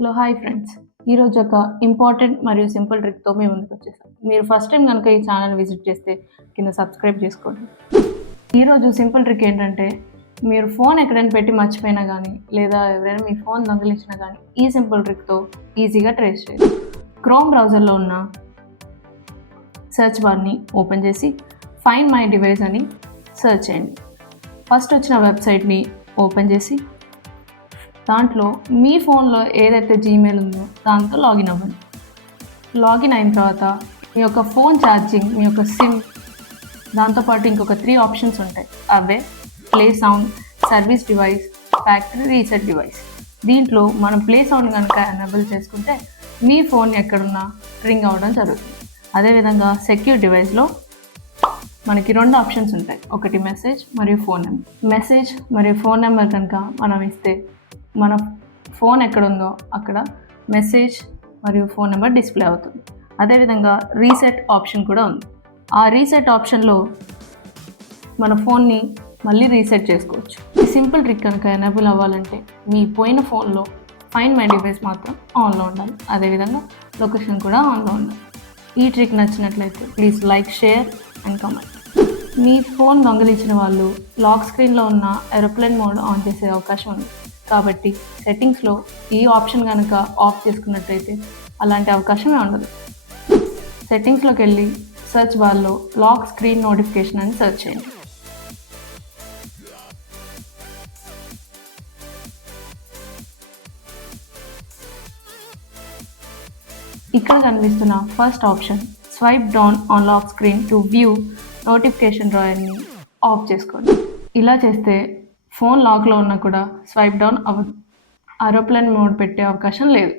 Hello hi friends. ఈరోజు ఒక important మరియు సింపుల్ ట్రిక్తో మేము ముందుకు వచ్చేసాం. మీరు ఫస్ట్ టైం కనుక ఈ ఛానల్ విజిట్ చేస్తే కింద సబ్స్క్రైబ్ చేసుకోండి. ఈరోజు సింపుల్ ట్రిక్ ఏంటంటే, మీరు ఫోన్ ఎక్కడైనా పెట్టి మర్చిపోయినా కానీ లేదా ఎవరైనా మీ ఫోన్ దొంగిలించినా కానీ ఈ సింపుల్ ట్రిక్తో ఈజీగా ట్రేస్ చేయొచ్చు. క్రోమ్ బ్రౌజర్లో ఉన్న సెర్చ్ బార్ని ఓపెన్ చేసి ఫైండ్ మై డివైస్ అని సెర్చ్ చేయండి. ఫస్ట్ వచ్చిన వెబ్సైట్ని ఓపెన్ చేసి దాంట్లో మీ ఫోన్లో ఏదైతే జీమెయిల్ ఉందో దాంతో లాగిన్ అవ్వండి. లాగిన్ అయిన తర్వాత మీ యొక్క ఫోన్ ఛార్జింగ్, మీ యొక్క సిమ్, దాంతోపాటు ఇంకొక 3 ఆప్షన్స్ ఉంటాయి. అవే play sound, service device, factory reset device. దీంట్లో మనం ప్లే సౌండ్ కనుక ఎనేబుల్ చేసుకుంటే మీ ఫోన్ ఎక్కడున్నా రింగ్ అవ్వడం జరుగుతుంది. అదేవిధంగా సెక్యూర్ డివైస్లో మనకి 2 ఆప్షన్స్ ఉంటాయి. ఒకటి మెసేజ్ మరియు ఫోన్ నెంబర్. మెసేజ్ మరియు ఫోన్ నెంబర్ కనుక మనం ఇస్తే మన ఫోన్ ఎక్కడుందో అక్కడ మెసేజ్ మరియు ఫోన్ నెంబర్ డిస్ప్లే అవుతుంది. అదేవిధంగా రీసెట్ ఆప్షన్ కూడా ఉంది. ఆ రీసెట్ ఆప్షన్లో మన ఫోన్ని మళ్ళీ రీసెట్ చేసుకోవచ్చు. ఈ సింపుల్ ట్రిక్ కనుక ఎనేబుల్ అవ్వాలంటే మీ పోయిన ఫోన్లో ఫైండ్ మై డివైస్ మాత్రం ఆన్లో ఉండాలి. అదేవిధంగా లొకేషన్ కూడా ఆన్లో ఉండాలి. ఈ ట్రిక్ నచ్చినట్లయితే please like, share and comment. మీ ఫోన్ దొంగిలించిన వాళ్ళు లాక్ స్క్రీన్లో ఉన్న ఏరోప్లేన్ మోడ్ ఆన్ చేసే అవకాశం ఉంది. కాబట్టి సెట్టింగ్స్లో ఈ ఆప్షన్ కనుక ఆఫ్ చేసుకున్నట్లయితే అలాంటి అవకాశమే ఉండదు. సెట్టింగ్స్లోకి వెళ్ళి సెర్చ్ బార్లో లాక్ స్క్రీన్ నోటిఫికేషన్ అని సెర్చ్ చేయండి. ఇక్కడ కనిపిస్తున్న first option swipe down on lock screen to view notification డ్రాయర్ని ఆఫ్ చేసుకోండి. ఇలా చేస్తే ఫోన్ లాక్లో ఉన్నా కూడా స్వైప్ డౌన్ అవ్వదు. ఏరోప్లేన్ మోడ్ పెట్టే అవకాశం లేదు.